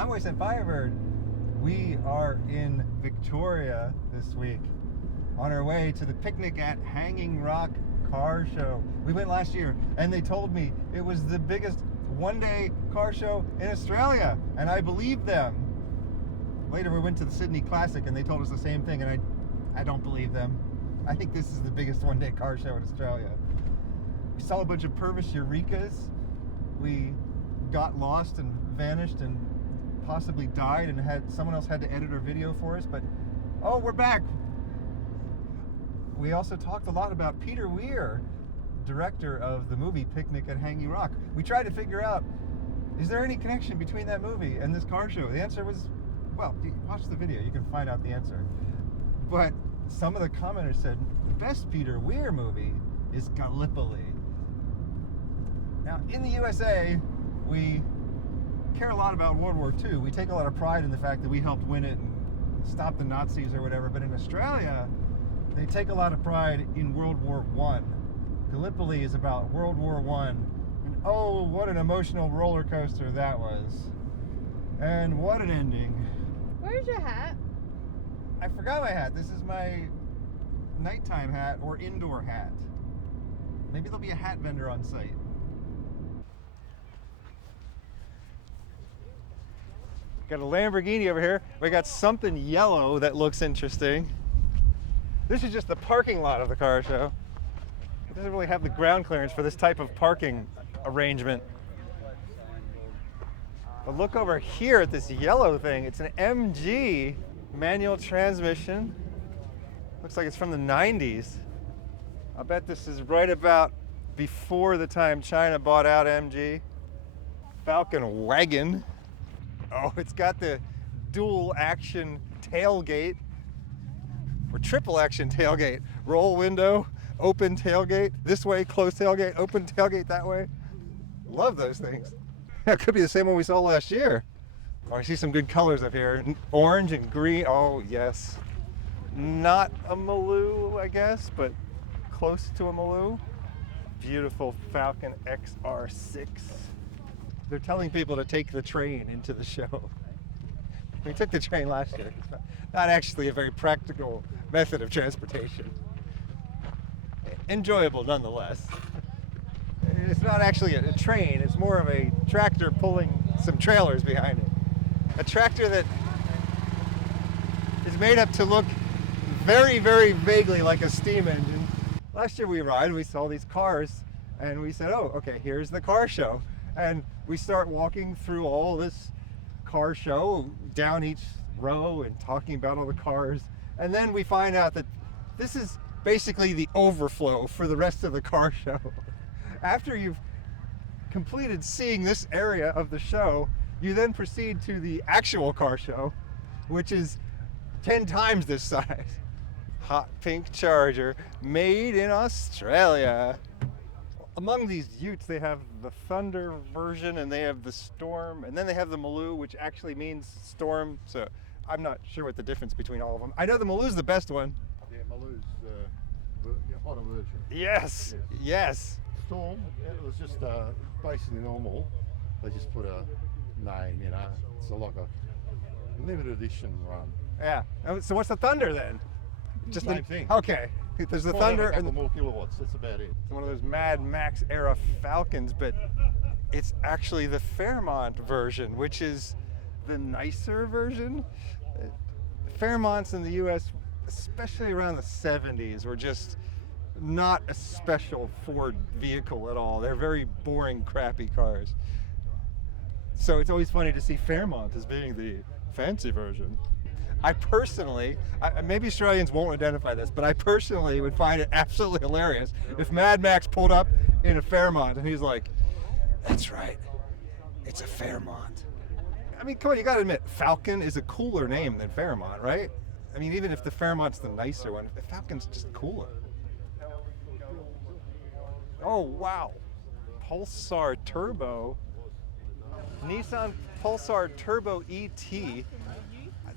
I'm Voice and Firebird. We are in Victoria this week on our way to the picnic at Hanging Rock Car Show. We went last year and they told me it was the biggest one-day car show in Australia, and I believed them. Later we went to the Sydney Classic and they told us the same thing, and I don't believe them. I think this is the biggest one-day car show in Australia. We saw a bunch of Purvis Eurekas. We got lost and vanished and possibly died, and someone else had to edit our video for us, but oh, we're back. We also talked a lot about Peter Weir, director of the movie Picnic at Hanging Rock. We tried to figure out, is there any connection between that movie and this car show? The answer was, well, watch the video, you can find out the answer. But some of the commenters said the best Peter Weir movie is Gallipoli. Now, in the USA, we care a lot about World War II. We take a lot of pride in the fact that we helped win it and stop the Nazis or whatever. But in Australia, they take a lot of pride in World War I. Gallipoli is about World War I. And oh, what an emotional roller coaster that was. And what an ending. Where's your hat? I forgot my hat. This is my nighttime hat or indoor hat. Maybe there'll be a hat vendor on site. Got a Lamborghini over here. We got something yellow that looks interesting. This is just the parking lot of the car show. It doesn't really have the ground clearance for this type of parking arrangement. But look over here at this yellow thing. It's an MG manual transmission. Looks like it's from the 90s. I bet this is right about before the time China bought out MG. Falcon wagon. Oh, it's got the dual action tailgate, or triple action tailgate. Roll window, open tailgate, this way, close tailgate, open tailgate that way. Love those things. That could be the same one we saw last year. Oh, I see some good colors up here. Orange and green, oh yes. Not a Maloo, I guess, but close to a Maloo. Beautiful Falcon XR6. They're telling people to take the train into the show. We took the train last year. It's not actually a very practical method of transportation. Enjoyable nonetheless. It's not actually a train, it's more of a tractor pulling some trailers behind it. A tractor that is made up to look very, very vaguely like a steam engine. Last year we arrived, we saw these cars, and we said, oh, okay, here's the car show. And we start walking through all this car show, down each row and talking about all the cars. And then we find out that this is basically the overflow for the rest of the car show. After you've completed seeing this area of the show, you then proceed to the actual car show, which is 10 times this size. Hot pink Charger, made in Australia. Among these utes, they have the Thunder version, and they have the Storm, and then they have the Maloo, which actually means storm, so I'm not sure what the difference between all of them. I know the Maloo's the best one. Yeah, Maloo's the hotter version. Yes, yes. Storm, it was just basically normal. They just put a name, you know. It's like a limited edition run. Yeah. So what's the Thunder then? Just the same thing. Okay. There's the Thunder and the more kilowatts. That's about it. It's one of those Mad Max era Falcons, but it's actually the Fairmont version, which is the nicer version. Fairmonts in the U.S., especially around the 70s, were just not a special Ford vehicle at all. They're very boring, crappy cars. So it's always funny to see Fairmont as being the fancy version. I personally, maybe Australians won't identify this, but I personally would find it absolutely hilarious if Mad Max pulled up in a Fairmont and he's like, that's right, it's a Fairmont. I mean, come on, you gotta admit, Falcon is a cooler name than Fairmont, right? I mean, even if the Fairmont's the nicer one, the Falcon's just cooler. Oh, wow. Pulsar Turbo. Nissan Pulsar Turbo ET.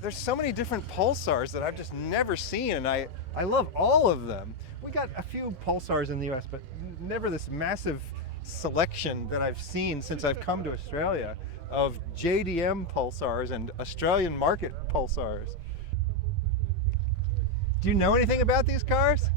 There's so many different Pulsars that I've just never seen, and I love all of them. We got a few Pulsars in the US, but never this massive selection that I've seen since I've come to Australia. of JDM pulsars and Australian market pulsars. Do you know anything about these cars?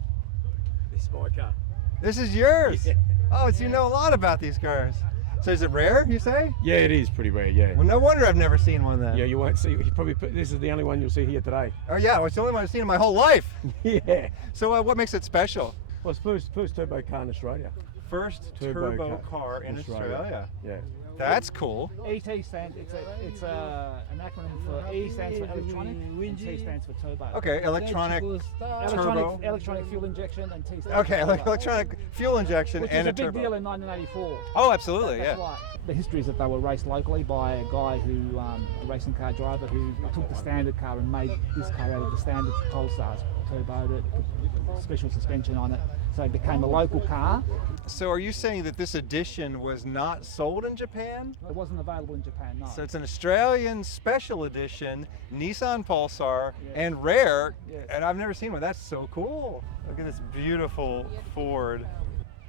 This is my car. This is yours? Yeah. Oh, so you know a lot about these cars. So is it rare, you say? Yeah, it is pretty rare, yeah. Well, no wonder I've never seen one then. Yeah, you won't see, this is the only one you'll see here today. Oh yeah, well, it's the only one I've seen in my whole life. Yeah. So what makes it special? Well, it's first turbo car in Australia. First Turbo turbo car car in Australia. Yeah. That's cool. ET stands. It's an acronym for E stands for electronic, and T stands for turbo. Okay, electronic turbo. Electronic fuel injection, and T stands Okay, for turbo. electronic fuel injection Which and was a big turbo. deal in 1984. Oh, absolutely, That's yeah. right. The history is that they were raced locally by a guy who, a racing car driver, who took the standard car and made this car out of the standard pulsars, turboed it, put special suspension on it, so it became a local car. So are you saying that this edition was not sold in Japan? It wasn't available in Japan, no. So it's an Australian special edition Nissan Pulsar Yes. and rare, Yes. and I've never seen one. That's so cool. Look at this beautiful Ford.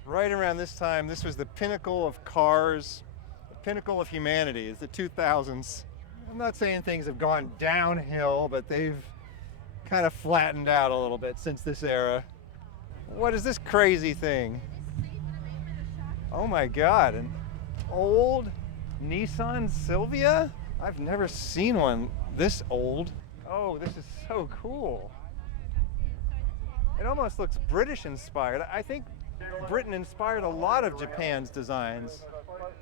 Right around this time, this was the pinnacle of cars, the pinnacle of humanity. It's the 2000s. I'm not saying things have gone downhill, but they've kind of flattened out a little bit since this era. What is this crazy thing? Oh my God, an old Nissan Silvia? I've never seen one this old. Oh, this is so cool. It almost looks British inspired. I think Britain inspired a lot of Japan's designs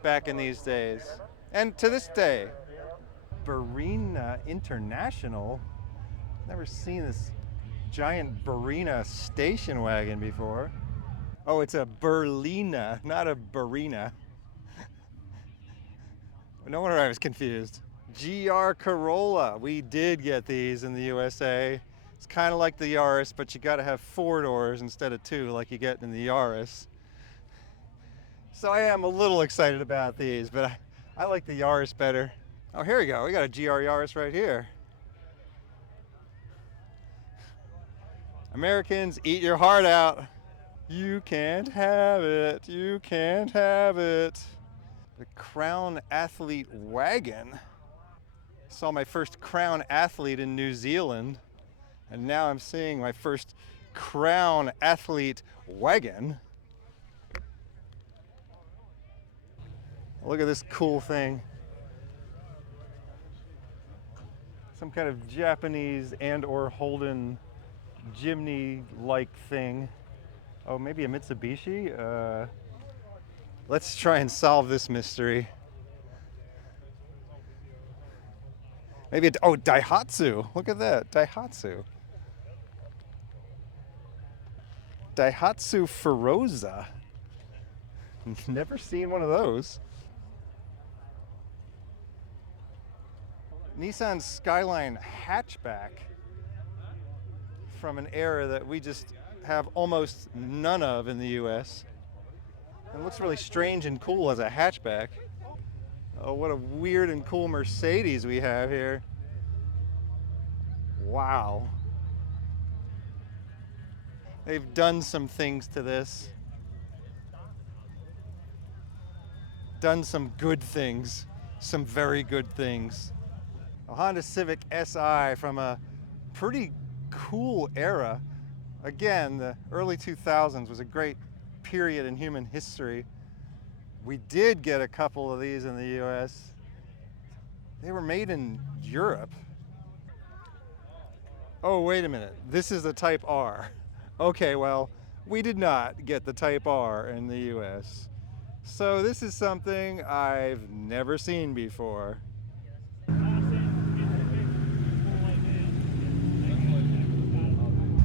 back in these days. And to this day, Barina International. Never seen this giant Barina station wagon before. Oh, it's a Berlina, not a Barina. No wonder I was confused. GR Corolla. We did get these in the USA. It's kind of like the Yaris, but you got to have 4 doors instead of 2 like you get in the Yaris. So I am a little excited about these, but I like the Yaris better. Oh, here we go. We got a GR Yaris right here. Americans, eat your heart out. You can't have it. You can't have it. The Crown Athlete wagon. Saw my first Crown Athlete in New Zealand, and now I'm seeing my first Crown Athlete wagon. Look at this cool thing. Some kind of Japanese and or Holden Jimny-like thing. Oh, maybe a Mitsubishi? Let's try and solve this mystery. Maybe oh, Daihatsu. Look at that, Daihatsu. Daihatsu Feroza. Never seen one of those. Nissan Skyline hatchback from an era that we just have almost none of in the US. It looks really strange and cool as a hatchback. Oh, what a weird and cool Mercedes we have here. Wow. They've done some things to this. Done some good things, some very good things. A Honda Civic Si from a pretty cool era. Again, the early 2000s was a great period in human history. We did get a couple of these in the US. They were made in Europe. Oh, wait a minute. This is the Type R. Okay, well, we did not get the Type R in the US. So this is something I've never seen before.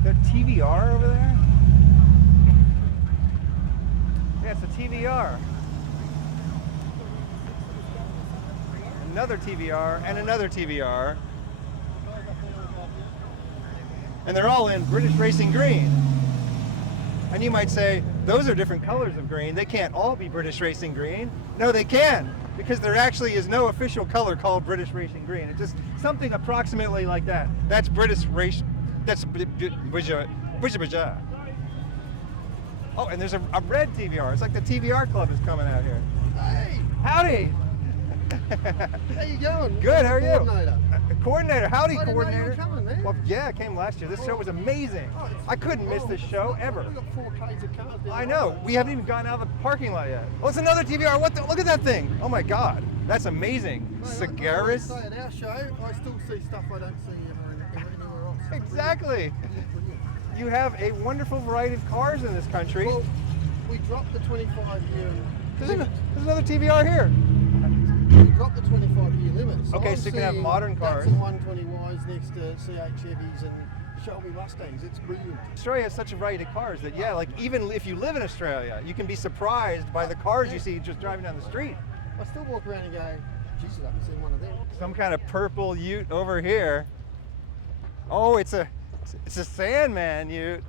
That TVR over there? Yeah, it's a TVR. Another TVR and another TVR. And they're all in British Racing Green. And you might say, those are different colors of green. They can't all be British Racing Green. No, they can, because there actually is no official color called British Racing Green. It's just something approximately like that. That's British Race. That's Oh, and there's a red TVR. It's like the TVR club is coming out here. Hey, howdy. How you going? Good, how are you? Coordinator. Coordinator, howdy, I didn't know you were coordinator. coming, man. Well, yeah, I came last year. This show was amazing. Oh, it's I couldn't miss this show ever. We've got 4Ks of cars down I the know. road. We haven't even gotten out of the parking lot yet. Oh, it's another TVR. What the? Look at that thing. Oh my God, that's amazing. Mate, Cigaris. I at our show, I still see stuff I don't see anywhere else. Exactly. Brilliant. You have a wonderful variety of cars in this country. Well, we dropped the 25-year There's limit. another TVR here. We dropped the 25-year limit. Okay, so you can have seeing modern cars. Datsun 120Ys next to C8 Chevys and Shelby Mustangs. It's brilliant. Australia has such a variety of cars that, yeah, like even if you live in Australia, you can be surprised by the cars you see just driving down the street. I still walk around and go, geez, I haven't seen one of them. Some kind of purple ute over here. Oh, it's a Sandman ute.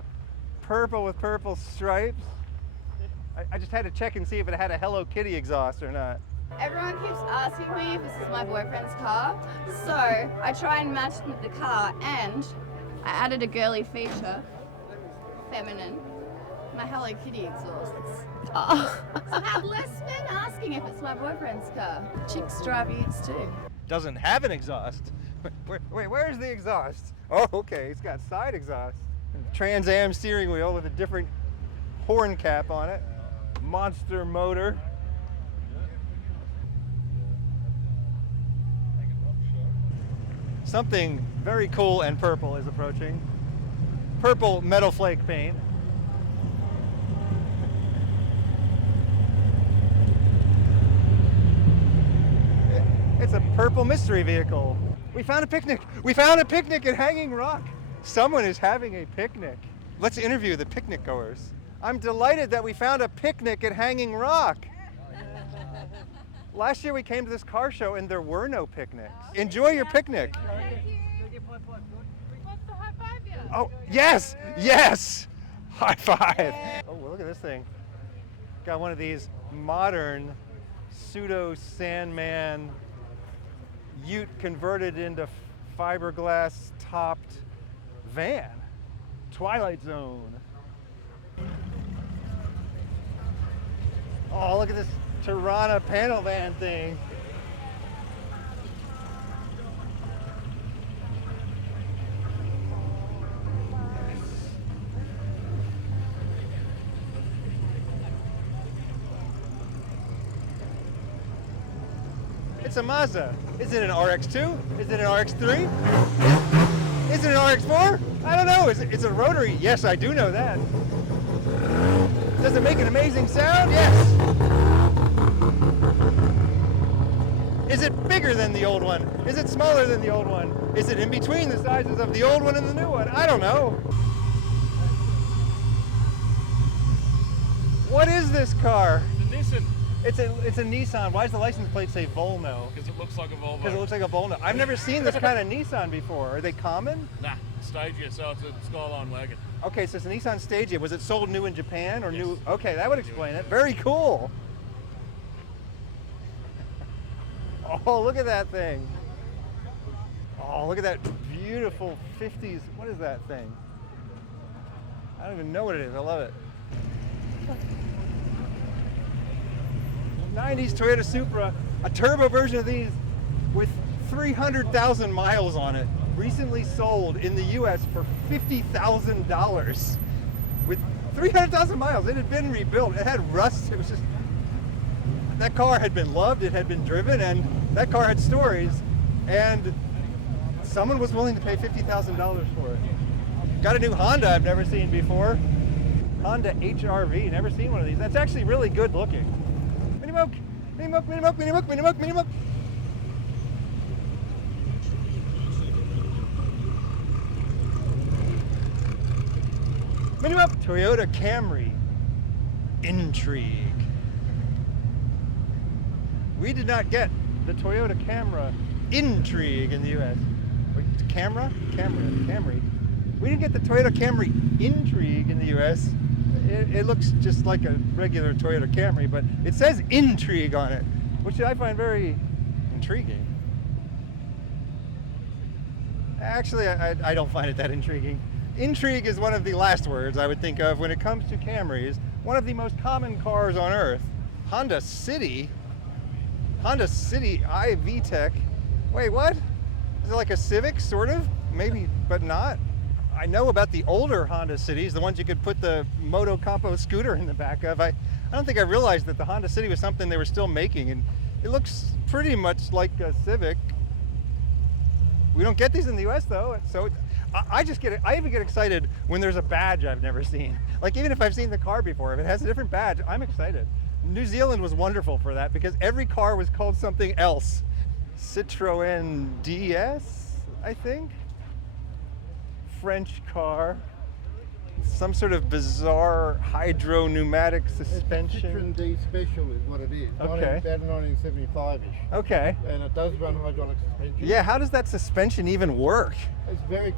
Purple with purple stripes. I just had to check and see if it had a Hello Kitty exhaust or not. Everyone keeps asking me if this is my boyfriend's car, so I try and match with the car, and I added a girly feature, feminine, my Hello Kitty exhausts. Oh. So I have less men asking if it's my boyfriend's car. Chicks drive utes too. Doesn't have an exhaust. Wait, where's the exhaust? Oh, okay, it's got side exhaust. Trans Am steering wheel with a different horn cap on it. Monster motor. Something very cool and purple is approaching. Purple metal flake paint. It's a purple mystery vehicle. We found a picnic. We found a picnic at Hanging Rock. Someone is having a picnic. Let's interview the picnic goers. I'm delighted that we found a picnic at Hanging Rock. Last year we came to this car show and there were no picnics. Enjoy your picnic. Oh, yes, yes. High five. Oh, well, look at this thing. Got one of these modern pseudo Sandman ute converted into fiberglass topped van. Twilight Zone. Oh, look at this Tirana panel van thing. It's a Mazda. Is it an RX-2? Is it an RX-3? Is it an RX-4? I don't know. It's a rotary. Yes, I do know that. Does it make an amazing sound? Yes. Is it bigger than the old one? Is it smaller than the old one? Is it in between the sizes of the old one and the new one? I don't know. What is this car? It's a Nissan. It's a Nissan. Why does the license plate say Volno? Because it looks like a Volvo. Because it looks like a Volno. I've never seen this kind of Nissan before. Are they common? Nah, Stagia, so it's a Skyline wagon. Okay, so it's a Nissan Stagia. Was it sold new in Japan or Yes. new? Okay, that would explain it. Very cool. Oh, look at that thing. Oh, look at that beautiful 50s. What is that thing? I don't even know what it is. I love it. 90s Toyota Supra, a turbo version of these with 300,000 miles on it, recently sold in the US for $50,000. With 300,000 miles, it had been rebuilt. It had rust. It was just, that car had been loved, it had been driven, and that car had stories, and someone was willing to pay $50,000 for it. Got a new Honda I've never seen before. Honda HR-V, never seen one of these. That's actually really good looking. Mini Moke, Mini Moke, Mini Moke, Mini Moke, Mini Moke, Mini Moke. Mini Moke. Toyota Camry. Intrigue. We did not get the Toyota Intrigue in the US. Wait, Camry. We didn't get the Toyota Camry Intrigue in the US. It looks just like a regular Toyota Camry, but it says Intrigue on it, which I find very intriguing. Actually, I don't find it that intriguing. Intrigue is one of the last words I would think of when it comes to Camrys. One of the most common cars on earth. Honda City. Honda City iVTEC. Wait, what? Is it like a Civic, sort of? Maybe, but not. I know about the older Honda Cities, the ones you could put the Moto Compo scooter in the back of. I don't think I realized that the Honda City was something they were still making, and it looks pretty much like a Civic. We don't get these in the US though, so I even get excited when there's a badge I've never seen. Like even if I've seen the car before, if it has a different badge, I'm excited. New Zealand was wonderful for that because every car was called something else. Citroën DS, I think. French car. Some sort of bizarre hydro pneumatic suspension. Citroën D Special is what it is. Okay. About 1975-ish. Okay. And it does run hydraulic suspension. Yeah, how does that suspension even work? It's very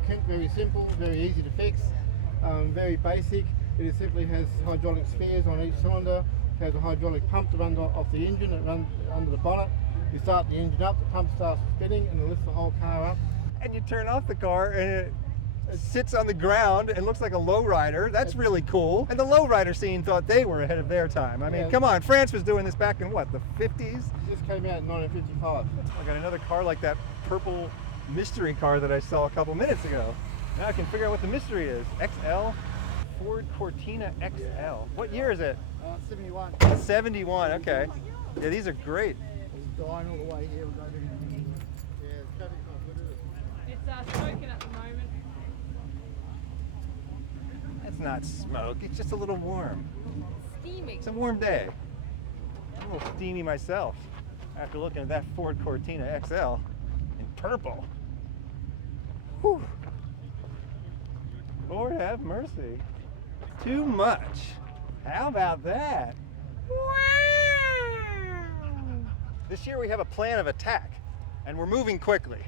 simple, very easy to fix, very basic. It simply has hydraulic spheres on each cylinder. It has a hydraulic pump to run off the engine. It runs under the bonnet. You start the engine up, the pump starts spinning, and it lifts the whole car up. And you turn off the car and it sits on the ground and looks like a lowrider. That's really cool. And the lowrider scene thought they were ahead of their time. I mean, Yeah. come on, France was doing this back in what, the 50s? This came out in 1955. I got another car like that purple mystery car that I saw a couple minutes ago. Now I can figure out what the mystery is. XL, Ford Cortina XL. What year is it? 71. 71, okay. Yeah, these are great. It's dying all the way here. Yeah, it's traffic's not good, is it? It's smoking at the moment. That's not smoke, it's just a little warm. Steaming. It's a warm day. I'm a little steamy myself after looking at that Ford Cortina XL in purple. Whew. Lord have mercy. Too much. How about that? This year we have a plan of attack, and we're moving quickly.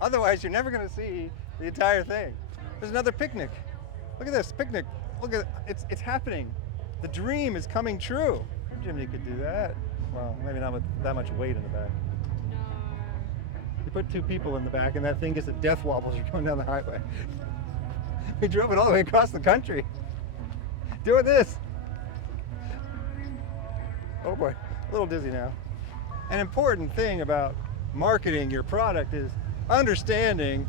Otherwise, you're never going to see the entire thing. There's another picnic. Look at this picnic. Look at it's happening. The dream is coming true. Jimmy could do that. Well, maybe not with that much weight in the back. No. You put two people in the back, and that thing gets a death wobble as you're going down the highway. We drove it all the way across the country. Doing this. Oh boy, a little dizzy now. An important thing about marketing your product is understanding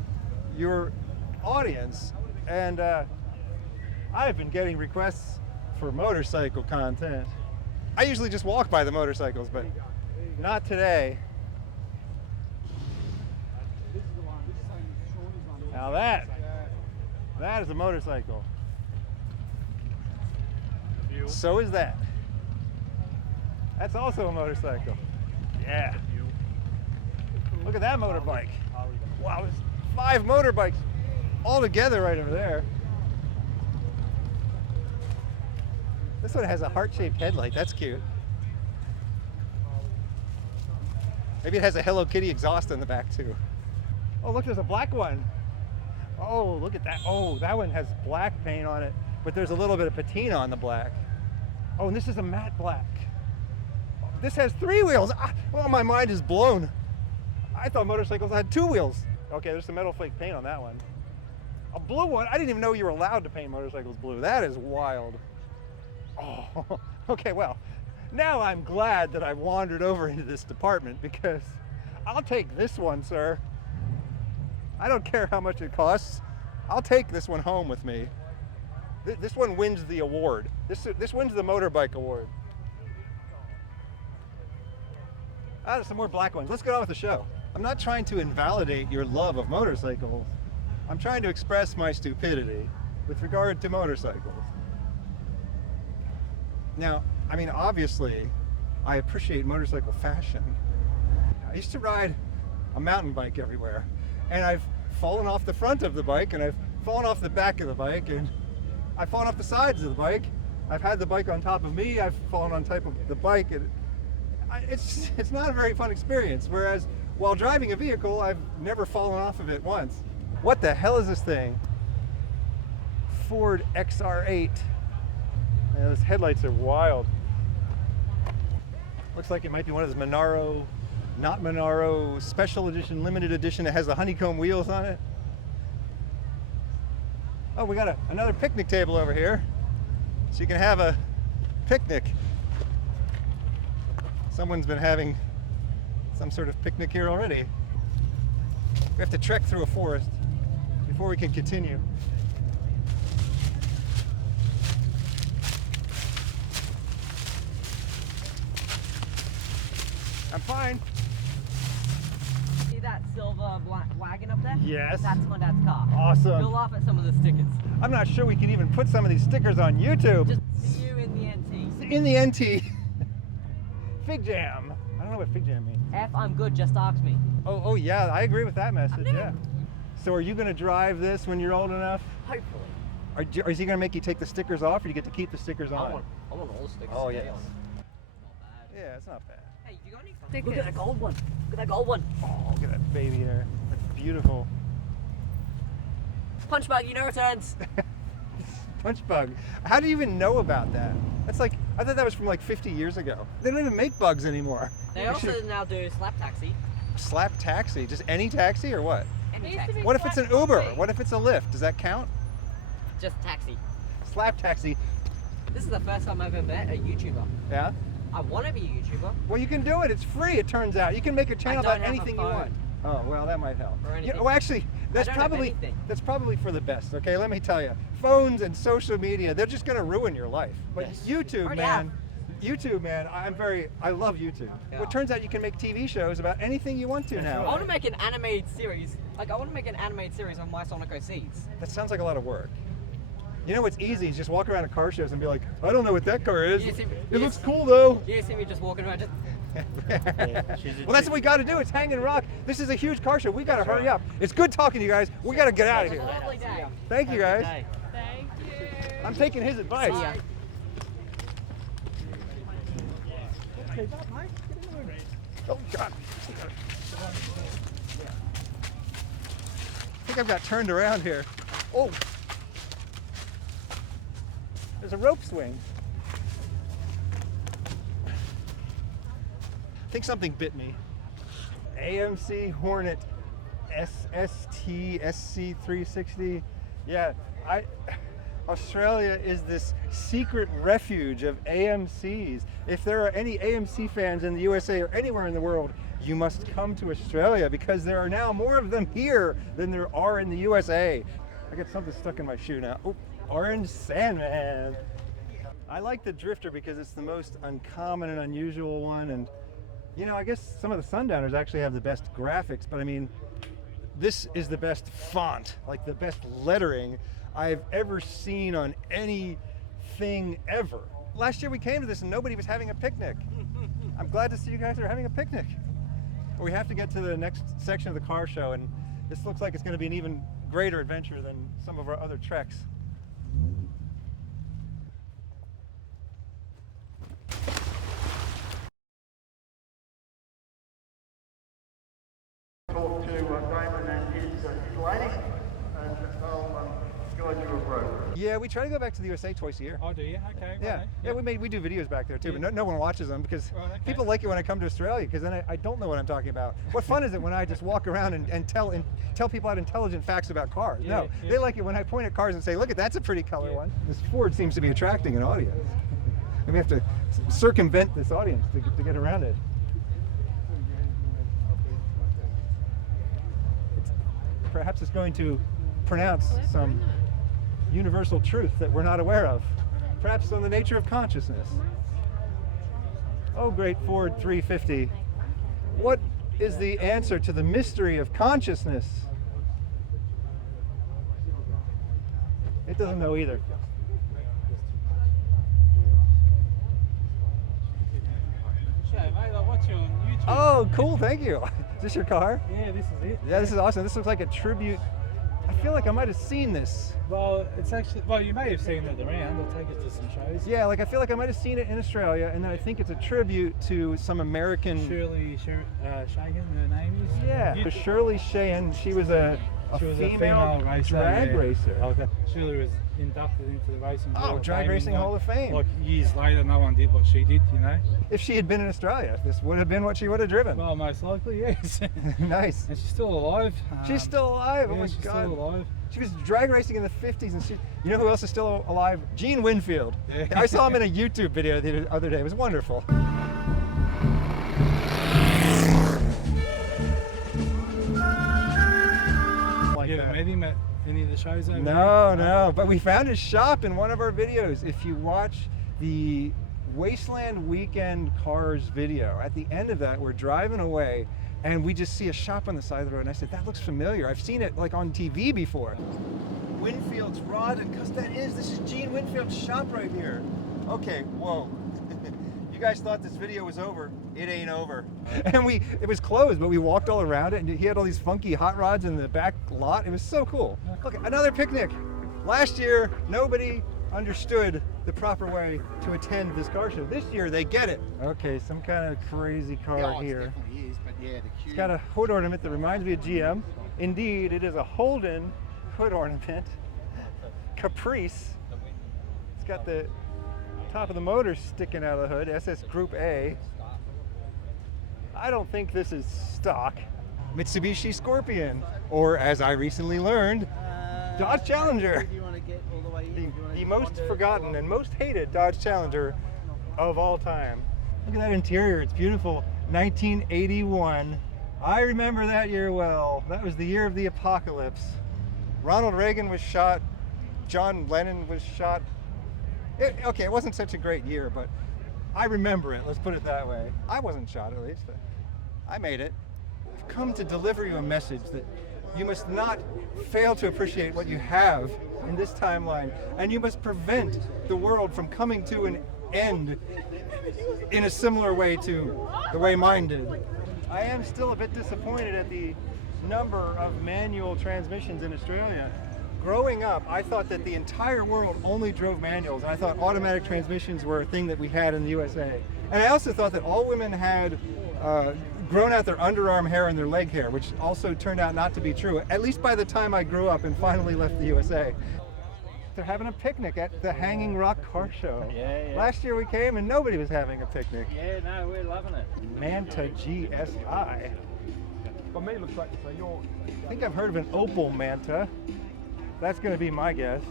your audience. And I've been getting requests for motorcycle content. I usually just walk by the motorcycles, but not today. Now that is a motorcycle. So is that. That's also a motorcycle. Yeah. Look at that motorbike. Wow, there's 5 motorbikes all together right over there. This one has a heart-shaped headlight. That's cute. Maybe it has a Hello Kitty exhaust in the back too. Oh, look, there's a black one. Oh, look at that. Oh, that one has black paint on it, but there's a little bit of patina on the black. Oh, and this is a matte black. This has 3 wheels. Oh, my mind is blown. I thought motorcycles had 2 wheels. Okay, there's some metal flake paint on that one. A blue one? I didn't even know you were allowed to paint motorcycles blue. That is wild. Oh, okay, well, now I'm glad that I wandered over into this department because I'll take this one, sir. I don't care how much it costs. I'll take this one home with me. This one wins the award. This wins the motorbike award. There's some more black ones. Let's get on with the show. I'm not trying to invalidate your love of motorcycles. I'm trying to express my stupidity with regard to motorcycles. Now, I mean, obviously, I appreciate motorcycle fashion. I used to ride a mountain bike everywhere, and I've fallen off the front of the bike, and I've fallen off the back of the bike, and I've fallen off the sides of the bike. I've had the bike on top of me, I've fallen on top of the bike, and it's not a very fun experience, whereas while driving a vehicle, I've never fallen off of it once. What the hell is this thing? Ford XR8. Yeah, those headlights are wild. Looks like it might be one of those Monaro, not Monaro, special edition, limited edition that has the honeycomb wheels on it. Oh, we got another picnic table over here, so you can have a picnic. Someone's been having some sort of picnic here already. We have to trek through a forest before we can continue. I'm fine. See that silver black wagon up there? Yes. That's my dad's car. Awesome. You'll laugh at some of the stickers. I'm not sure we can even put some of these stickers on YouTube. Just see you in the NT. In the NT. Fig jam. I don't know what fig jam means. F, I'm good, just ask me. Oh yeah, I agree with that message, yeah. So are you going to drive this when you're old enough? Hopefully. Or is he going to make you take the stickers off, or you get to keep the stickers on? I want all the stickers. Oh, to stay yes. on. Yeah, it's not bad. Hey, you got any? Look at that gold one. Look at that gold one. Oh, look at that baby there. That's beautiful. Punch bug, you know returns. Punch bug. How do you even know about that? That's like, I thought that was from like 50 years ago. They don't even make bugs anymore. They also now do slap taxi. Slap taxi? Just any taxi or what? Any It used to taxi. be What if it's an slap Uber? taxi. What if it's a Lyft? Does that count? Just taxi. Slap taxi. This is the first time I've ever met a YouTuber. Yeah? I want to be a YouTuber. Well, you can do it. It's free, it turns out. You can make a channel don't about have a anything you phone. want. Oh, well, that might help. Or anything. Well, actually, that's don't have probably anything. for the best. Okay, let me tell you. Phones and social media—they're just going to ruin your life. But Yes. YouTube, Already man, I love YouTube. Yeah. Well, it turns out you can make TV shows about anything you want to I now. want to make an animated series. Like, I want to make an animated series on my Sonic OCs. That sounds like a lot of work. You know what's easy is just walk around to car shows and be like, I don't know what that car is. You see- It you looks see- cool though. You see me just walking around, just Well, that's what we got to do. It's hang and rock. This is a huge car show. We got to hurry up. It's good talking to you guys. We got to get out of have a here. lovely day. Thank you guys. Thank you. I'm taking his advice. See ya. Oh God. I think I've got turned around here. Oh. There's a rope swing. I think something bit me. AMC Hornet SST SC360. Yeah, Australia is this secret refuge of AMCs. If there are any AMC fans in the USA or anywhere in the world, you must come to Australia because there are now more of them here than there are in the USA. I got something stuck in my shoe now. Oh, Orange Sandman. I like the Drifter because it's the most uncommon and unusual one, and you know, I guess some of the Sundowners actually have the best graphics, but I mean, this is the best font, like the best lettering I've ever seen on anything ever. Last year we came to this and nobody was having a picnic. I'm glad to see you guys are having a picnic. We have to get to the next section of the car show, and this looks like it's going to be an even greater adventure than some of our other treks. Talk to Damon and his lady, and they'll guide you a road. Yeah, we try to go back to the USA twice a year. Oh, do you? Okay. Yeah, righto. yeah, we do videos back there too, Yeah. but no one watches them because Right, okay. people like it when I come to Australia because then I don't know what I'm talking about. What fun is it when I just walk around and tell people out intelligent facts about cars? Yeah, No, yeah. they like it when I point at cars and say, look, that's a pretty color one. This Ford seems to be attracting an audience. And we have to circumvent this audience to get around it. Perhaps it's going to pronounce some universal truth that we're not aware of. Perhaps on the nature of consciousness. Oh, great Ford 350. What is the answer to the mystery of consciousness? It doesn't know either. I watch you on YouTube. Oh, cool, thank you. Is this your car? Yeah, this is it. Yeah, this is awesome. This looks like a tribute. I feel like I might have seen this. Well, it's actually, well, you may have seen it around. I'll take it to some shows. Yeah, like I feel like I might have seen it in Australia, and then I think it's a tribute to some American. Shirley Shagan, her name is. Yeah, You- Shirley Sheehan. She was a She was a female female racer. drag yeah. racer. Okay. Shirley was inducted into the Racing Hall Oh, of Drag Fame, Racing and, Hall of Fame. Like years later, no one did what she did, you know. If she had been in Australia, this would have been what she would have driven. Well, most likely, yes. Nice. And she's still alive. She's still alive. Yeah, Oh my she's God. still alive. She was drag racing in the 50s, and you know who else is still alive? Gene Winfield. Yeah. I saw him in a YouTube video the other day. It was wonderful. met him at any of the shows over there? No, but we found his shop in one of our videos. If you watch the Wasteland Weekend Cars video, at the end of that, we're driving away and we just see a shop on the side of the road. And I said, that looks familiar. I've seen it like on TV before. Winfield's Rod and this is Gene Winfield's shop right here. Okay, whoa. You guys thought this video was over. It ain't over. And it was closed, but we walked all around it and he had all these funky hot rods in the back lot. It was so cool. Look, another picnic. Last year, nobody understood the proper way to attend this car show. This year, they get it. Okay, some kind of crazy car here. It definitely is, but yeah, the It's got a hood ornament that reminds me of GM. Indeed, it is a Holden hood ornament. Caprice. It's got the top of the motor sticking out of the hood. SS Group A. I don't think this is stock. Mitsubishi Scorpion, or as I recently learned, Dodge Challenger. The most forgotten and most hated Dodge Challenger of all time. Look at that interior, it's beautiful. 1981. I remember that year well. That was the year of the apocalypse. Ronald Reagan was shot. John Lennon was shot. It wasn't such a great year, but I remember it, let's put it that way. I wasn't shot, at least. I made it. I've come to deliver you a message that you must not fail to appreciate what you have in this timeline, and you must prevent the world from coming to an end in a similar way to the way mine did. I am still a bit disappointed at the number of manual transmissions in Australia. Growing up, I thought that the entire world only drove manuals, and I thought automatic transmissions were a thing that we had in the USA. And I also thought that all women had grown out their underarm hair and their leg hair, which also turned out not to be true, at least by the time I grew up and finally left the USA. They're having a picnic at the Hanging Rock Car Show. Yeah. Last year we came and nobody was having a picnic. Yeah, no, we're loving it. Manta GSI. For me, it looks like I think I've heard of an Opel Manta. That's going to be my guess.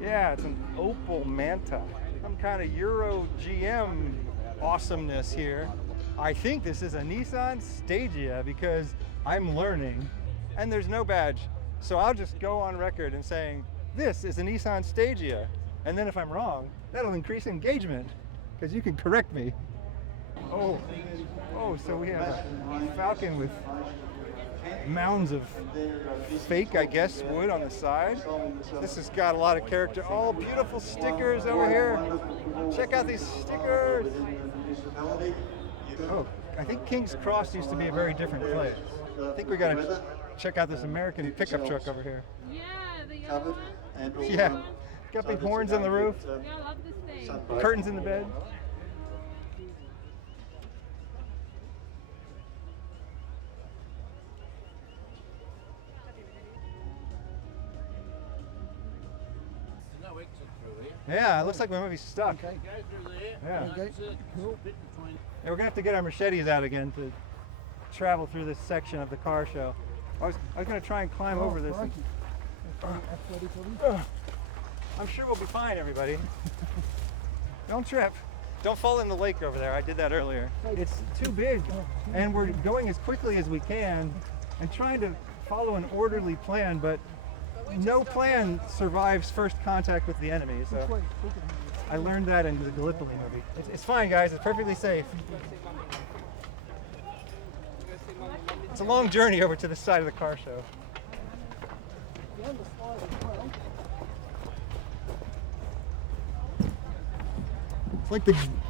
Yeah, it's an Opel Manta. Some kind of Euro GM awesomeness here. I think this is a Nissan Stagea because I'm learning and there's no badge. So I'll just go on record and saying, this is a Nissan Stagea. And then if I'm wrong, that'll increase engagement because you can correct me. Oh, so we have a Falcon with mounds of fake, I guess, wood on the side. This has got a lot of character. Oh, beautiful stickers over here. Check out these stickers. Oh, I think King's Cross used to be a very different place. I think we gotta check out this American pickup truck over here. Yeah, the yellow one. Yeah, got big horns on the roof, Yeah, I love this thing. curtains in the bed. No exit through here. Yeah, it looks like we might be stuck. Okay. Go through there. Yeah. Okay. That's it. Cool. Bit between. Yeah, we're gonna have to get our machetes out again to travel through this section of the car show. I was gonna try and climb over this. I'm sure we'll be fine, everybody. Don't trip. Don't fall in the lake over there. I did that earlier. It's too big, and we're going as quickly as we can and trying to follow an orderly plan, but no plan survives first contact with the enemy. So I learned that in the Gallipoli movie. It's fine, guys. It's perfectly safe. It's a long journey over to the side of the car show. It's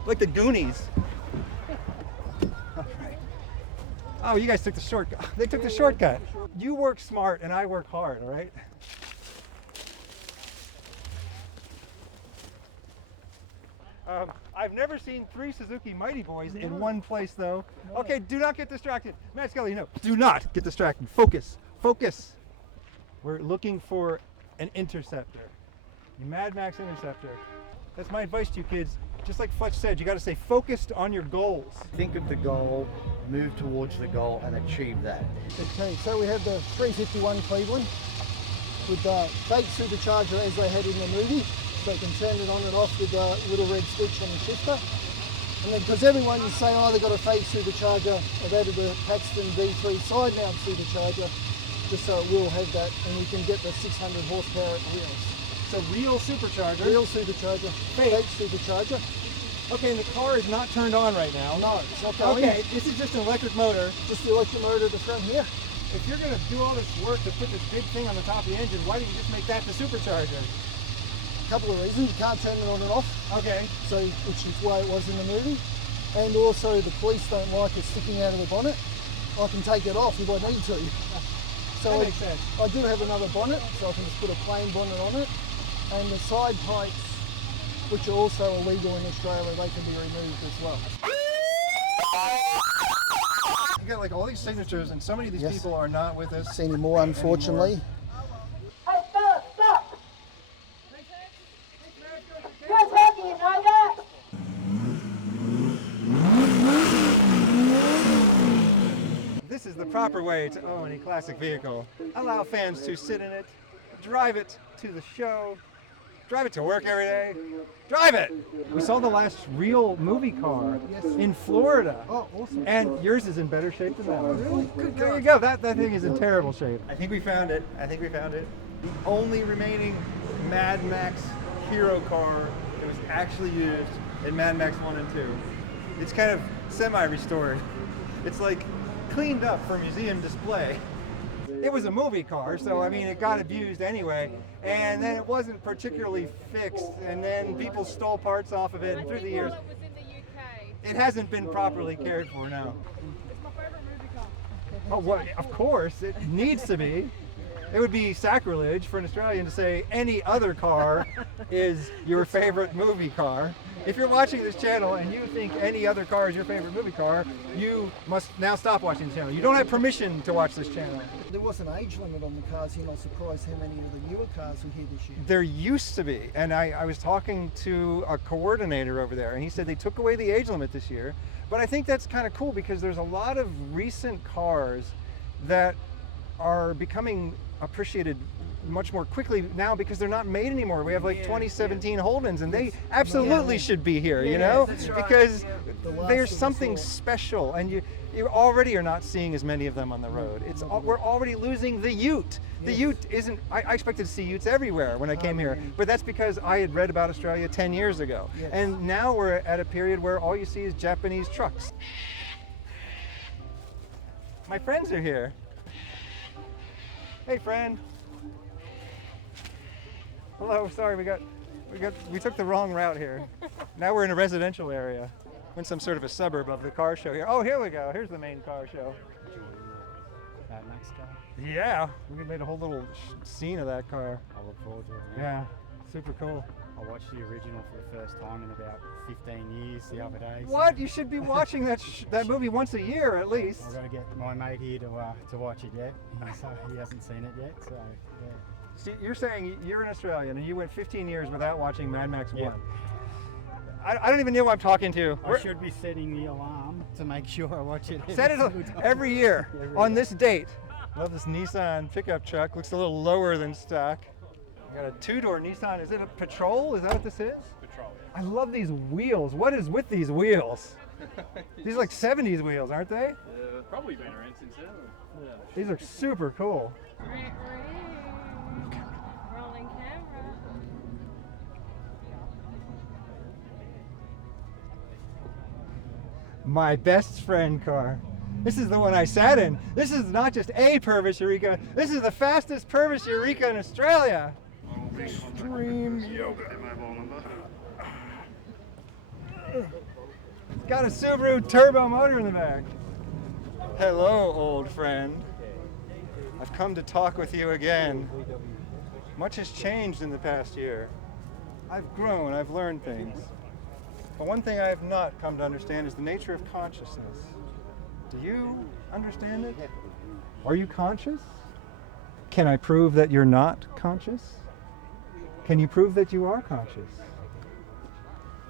like the Goonies. All right. Oh, you guys took the shortcut. They took the shortcut. You work smart and I work hard, all right? I've never seen 3 Suzuki Mighty Boys in one place, though. Okay, do not get distracted. Matt Scully, no, do not get distracted. Focus, focus. We're looking for an interceptor. You Mad Max interceptor. That's my advice to you kids. Just like Fletch said, you got to stay focused on your goals. Think of the goal, move towards the goal and achieve that. Okay, so we have the 351 Cleveland with the fake supercharger as they had in the movie. So you can turn it on and off with the little red switch on the shifter. And then, because everyone is saying, oh, they've got a fake supercharger, I've added a Paxton D3 side mount supercharger just so it will have that, and you can get the 600 horsepower wheels. So real supercharger. Real supercharger, fake supercharger. Okay, and the car is not turned on right now. No, it's not going. Okay, this is just an electric motor. Just the electric motor at the front here. If you're going to do all this work to put this big thing on the top of the engine, why don't you just make that the supercharger? A couple of reasons. You can't turn it on and off. Okay. So, which is the way it was in the movie. And also the police don't like it sticking out of the bonnet. I can take it off if I need to. So That makes sense. I do have another bonnet, so I can just put a plain bonnet on it. And the side pipes, which are also illegal in Australia, they can be removed as well. You got like all these signatures, and so many of these people are not with us Anymore, unfortunately. Hey, stop! Stop! You're talking, you know that? This is the proper way to own a classic vehicle. Allow fans to sit in it, drive it to the show, drive it to work every day. Drive it! We saw the last real movie car in Florida. Oh, awesome. And yours is in better shape than that one. Really? Good There God. you go. That thing is in terrible shape. I think we found it. The only remaining Mad Max hero car that was actually used in Mad Max 1 and 2. It's kind of semi-restored. It's like cleaned up for museum display. It was a movie car, so I mean it got abused anyway, and then it wasn't particularly fixed, and then people stole parts off of it, and through the years, It was in the UK. it hasn't been properly cared for now. It's my favourite movie car. Oh, well, of course, it needs to be. It would be sacrilege for an Australian to say any other car is your favorite movie car. If you're watching this channel and you think any other car is your favorite movie car, you must now stop watching the channel. You don't have permission to watch this channel. There was an age limit on the cars here, and I was surprised how many of the newer cars were here this year. There used to be, and I was talking to a coordinator over there, and he said they took away the age limit this year. But I think that's kind of cool because there's a lot of recent cars that are becoming appreciated much more quickly now because they're not made anymore. We have like 2017 Holdens, and they absolutely should be here, you know, because there's something special, and you already are not seeing as many of them on the road. We're already losing the Ute. The Ute isn't. I expected to see Utes everywhere when I came here, but that's because I had read about Australia 10 years ago, and now we're at a period where all you see is Japanese trucks. My friends are here. Hey, friend. Hello. Sorry, we took the wrong route here. Now we're in a residential area. We're in some sort of a suburb of the car show here. Oh, here we go. Here's the main car show. That next car. Yeah, we made a whole little scene of that car. I look forward to it. Yeah, super cool. I watched the original for the first time in about 15 years the other day. What? You should be watching that movie once a year at least. I've got to get my mate here to watch it yet. He hasn't seen it yet, so yeah. See, you're saying you're an Australian and you went 15 years without watching Mad Max 1. I don't even know who I'm talking to. I should be setting the alarm to make sure I watch it. Set it every year on this date. Love this Nissan pickup truck. Looks a little lower than stock. We got a two-door Nissan. Is it a Patrol? Is that what this is? Patrol. I love these wheels. What is with these wheels? These are like 70s wheels, aren't they? Probably been around since then. Yeah. These are super cool. Rolling camera. My best friend car. This is the one I sat in. This is not just a Purvis Eureka. This is the fastest Purvis Eureka in Australia. Extreme yoga. It's got a Subaru turbo motor in the back. Hello, old friend. I've come to talk with you again. Much has changed in the past year. I've grown, I've learned things. But one thing I have not come to understand is the nature of consciousness. Do you understand it? Are you conscious? Can I prove that you're not conscious? Can you prove that you are conscious?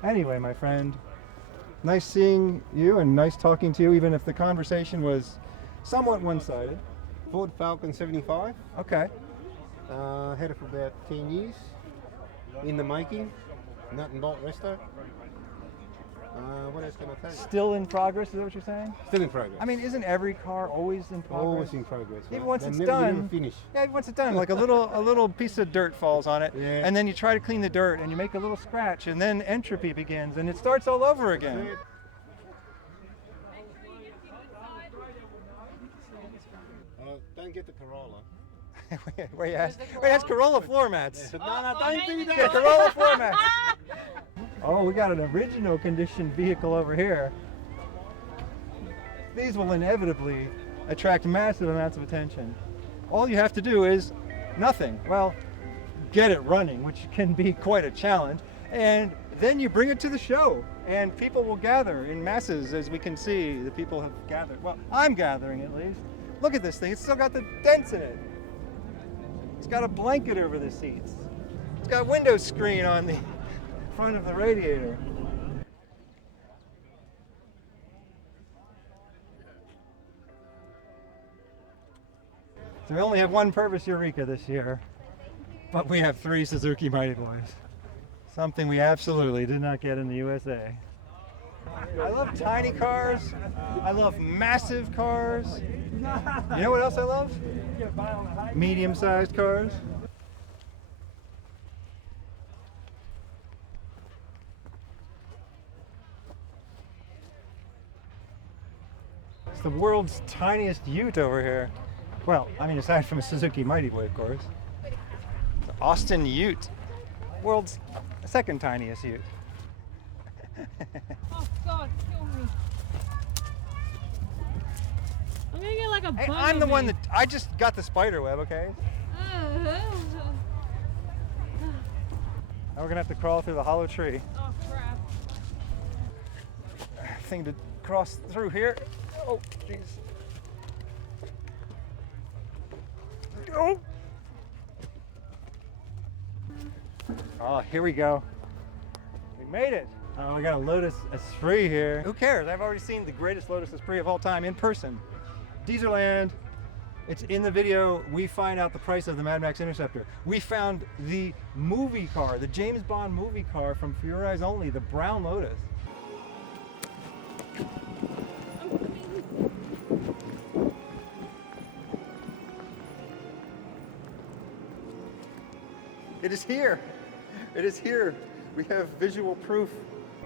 Anyway, my friend, nice seeing you and nice talking to you, even if the conversation was somewhat one-sided. Ford Falcon 75. Okay. Had it for about 10 years. In the making. Nut and bolt resto. What else can I tell you? Still in progress, is that what you're saying? Still in progress. I mean, isn't every car always in progress? Always in progress. Even right? once They it's never, you done, never finish. yeah, once it's done, like a little piece of dirt falls on it, Yeah. and then you try to clean the dirt, and you make a little scratch, and then entropy begins, and it starts all over again. Don't get the Corolla. Wait, that's Corolla floor mats. No, don't do Yeah, that. Corolla floor mats. Oh, we got an original condition vehicle over here. These will inevitably attract massive amounts of attention. All you have to do is nothing. Well, get it running, which can be quite a challenge, and then you bring it to the show, and people will gather in masses, as we can see. The people have gathered. Well, I'm gathering at least. Look at this thing. It's still got the dents in it. It's got a blanket over the seats. It's got a window screen on the front of the radiator. So we only have one Purvis Eureka this year, but we have 3 Suzuki Mighty Boys. Something we absolutely did not get in the USA. I love tiny cars. I love massive cars. You know what else I love? Medium-sized cars. It's the world's tiniest ute over here. Well, I mean, aside from a Suzuki Mighty Boy, of course. The Austin Ute. World's second tiniest ute. Oh God, kill me. I'm gonna get like a Hey, bug I'm the on one me. that I just got the spider web, okay? Now we're gonna have to crawl through the hollow tree. Oh crap. Thing to cross through here. Oh, jeez. Oh. Oh, here we go. We made it. Oh, we got a Lotus Esprit here. Who cares? I've already seen the greatest Lotus Esprit of all time in person. Dieselland. It's in the video. We find out the price of the Mad Max Interceptor. We found the movie car, the James Bond movie car from For Your Eyes Only, the brown Lotus. It is here. It is here. We have visual proof.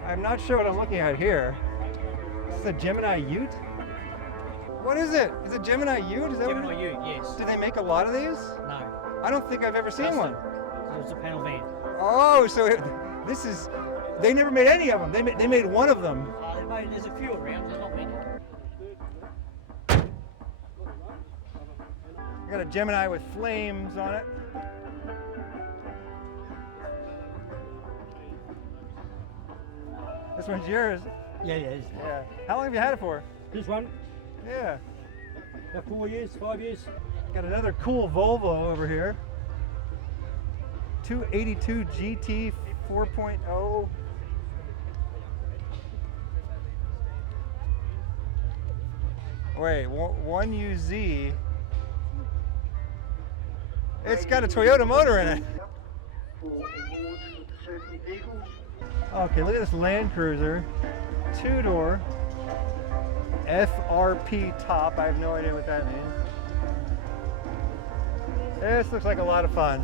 I'm not sure what I'm looking at here. Is this a Gemini Ute? What is it? Is it Gemini Ute? Is that Gemini what it is? Ute, yes. Do they make a lot of these? No. I don't think I've ever seen one. It's a panel van. Oh, so this is, they never made any of them. They made one of them. There's a few around, there's not many. I got a Gemini with flames on it. This one's yours. Yeah, yeah. Yeah. How long have you had it for? This one, Yeah. about 4 years, 5 years. Got another cool Volvo over here. 282 GT 4.0. Wait, 1UZ. It's got a Toyota motor in it. Okay, look at this Land Cruiser. 2-door. FRP top. I have no idea what that means. This looks like a lot of fun.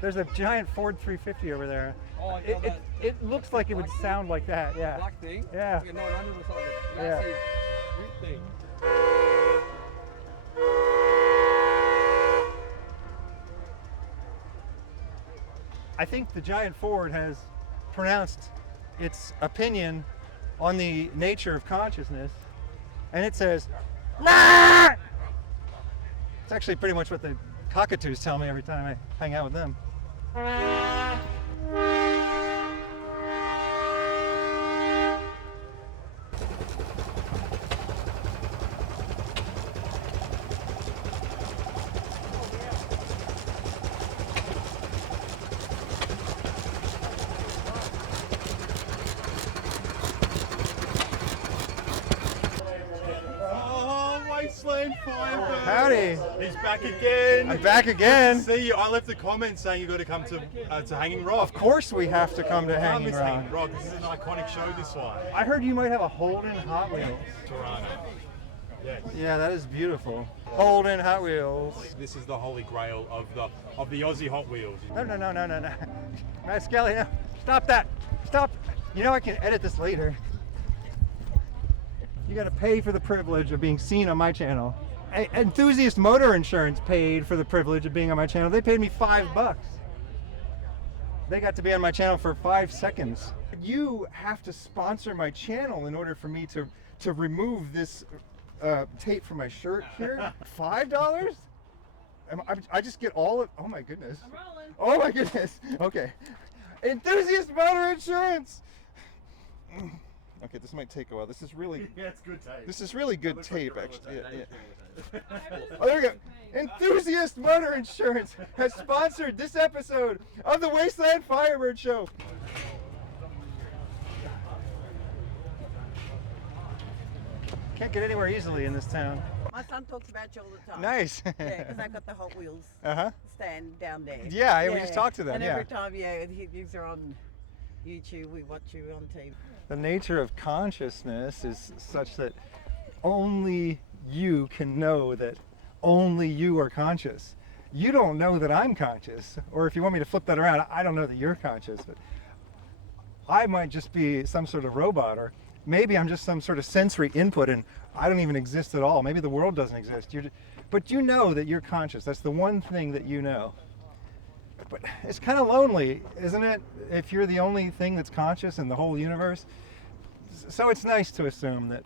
There's a giant Ford 350 over there. Oh, It looks like it would sound like that, yeah. Black thing? Yeah. Like a 900 or something. Yeah. Massive Ute thing. I think the giant Ford has pronounced its opinion on the nature of consciousness, and it says, "Nah!" It's actually pretty much what the cockatoos tell me every time I hang out with them. Oh, my Wasteland Firebird. Howdy. He's back again. I'm back again. See you. I left a comment saying you got to come to Hanging Rock. Of course we have to come to Hanging Miss Rock. Hanging Rock. This is an iconic show. This one. I heard you might have a Holden Hot Wheels. Toronto. Yes. Yeah, that is beautiful. Holden Hot Wheels. This is the holy grail of the Aussie Hot Wheels. No. Matt Skelly, no. Stop that. Stop. You know I can edit this later. You got to pay for the privilege of being seen on my channel. Enthusiast Motor Insurance paid for the privilege of being on my channel. They paid me $5. They got to be on my channel for 5 seconds. You have to sponsor my channel in order for me to remove this tape from my shirt here. $5? I just get all of. Oh my goodness. I'm rolling. Oh my goodness. Okay. Enthusiast Motor Insurance. Okay, this might take a while. This is really. Yeah, it's good tape. This is really good Looks like tape, you're actually. rolling Yeah. tape. Oh, there we go. Enthusiast Motor Insurance has sponsored this episode of the Wasteland Firebird Show. Can't get anywhere easily in this town. My son talks about you all the time. Nice. Yeah, because I got the Hot Wheels stand down there. Yeah, we just talked to them. And yeah. every time, you are on YouTube, we watch you on TV. The nature of consciousness is such that only you can know that only you are conscious. You don't know that I'm conscious, or if you want me to flip that around, I don't know that you're conscious, but I might just be some sort of robot, or maybe I'm just some sort of sensory input and I don't even exist at all. Maybe the world doesn't exist. But you know that you're conscious. That's the one thing that you know. But it's kind of lonely, isn't it? If you're the only thing that's conscious in the whole universe. So it's nice to assume that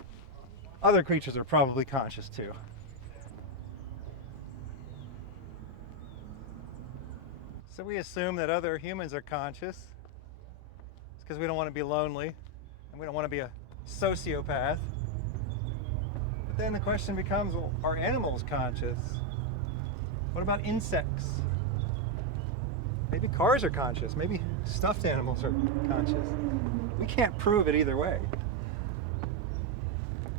other creatures are probably conscious too. So we assume that other humans are conscious. It's because we don't want to be lonely and we don't want to be a sociopath. But then the question becomes, well, are animals conscious? What about insects? Maybe cars are conscious. Maybe stuffed animals are conscious. We can't prove it either way.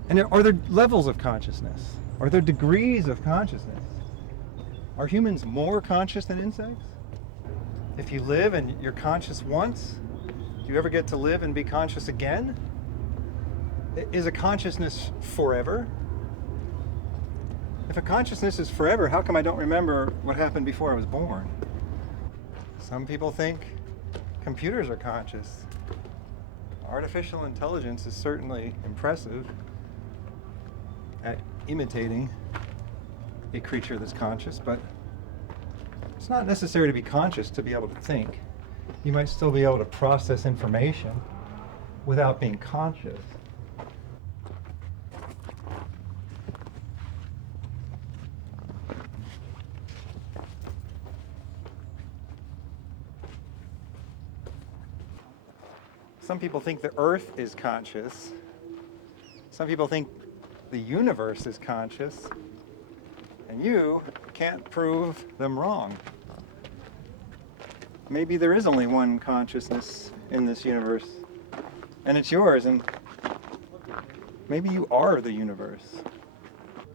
And are there levels of consciousness? Are there degrees of consciousness? Are humans more conscious than insects? If you live and you're conscious once, do you ever get to live and be conscious again? Is a consciousness forever? If a consciousness is forever, how come I don't remember what happened before I was born? Some people think computers are conscious. Artificial intelligence is certainly impressive at imitating a creature that's conscious, but it's not necessary to be conscious to be able to think. You might still be able to process information without being conscious. Some people think the Earth is conscious. Some people think the universe is conscious. And you can't prove them wrong. Maybe there is only one consciousness in this universe, and it's yours, and maybe you are the universe.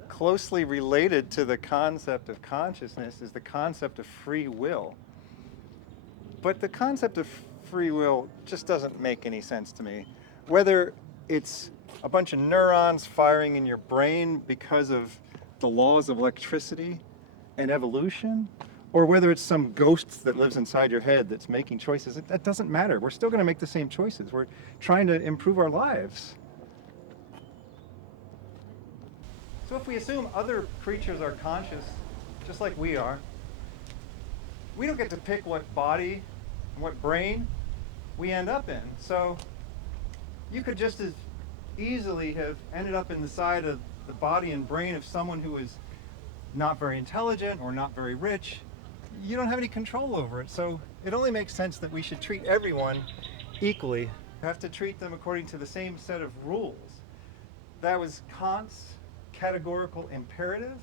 Closely related to the concept of consciousness is the concept of free will. But the concept of free will just doesn't make any sense to me. Whether it's a bunch of neurons firing in your brain because of the laws of electricity and evolution, or whether it's some ghost that lives inside your head that's making choices, that doesn't matter. We're still going to make the same choices. We're trying to improve our lives. So if we assume other creatures are conscious, just like we are, we don't get to pick what body and what brain we end up in. So you could just as easily have ended up in the side of the body and brain of someone who is not very intelligent or not very rich. You don't have any control over it. So it only makes sense that we should treat everyone equally. We have to treat them according to the same set of rules. That was Kant's categorical imperative.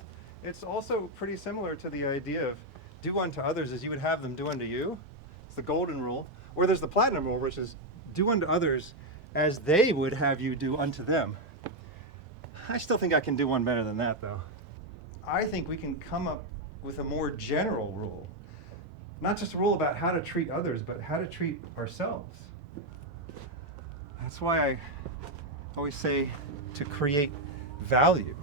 It's also pretty similar to the idea of do unto others as you would have them do unto you. It's the golden rule. Or there's the platinum rule, which is do unto others as they would have you do unto them. I still think I can do one better than that, though. I think we can come up with a more general rule. Not just a rule about how to treat others, but how to treat ourselves. That's why I always say to create value.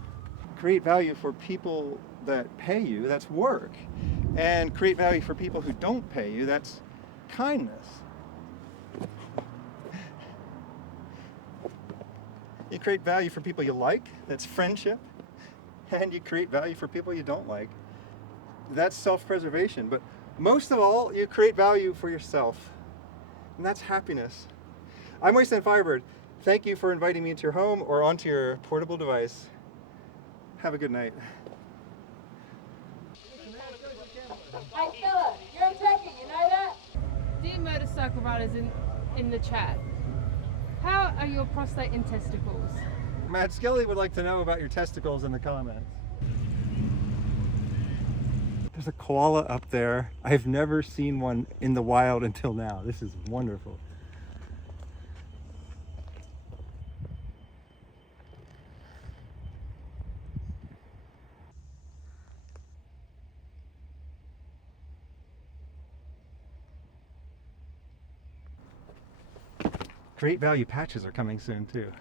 Create value for people that pay you, that's work. And create value for people who don't pay you, that's kindness. You create value for people you like, that's friendship. And you create value for people you don't like, that's self-preservation. But most of all, you create value for yourself, and that's happiness. I'm Wasteland Firebird. Thank you for inviting me into your home or onto your portable device. Have a good night. Hey fella, you're attacking, you know that? Dear motorcycle riders in the chat, how are your prostate and testicles? Matt Skelly would like to know about your testicles in the comments. There's a koala up there. I've never seen one in the wild until now. This is wonderful. Great value patches are coming soon too.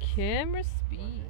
Camera speed.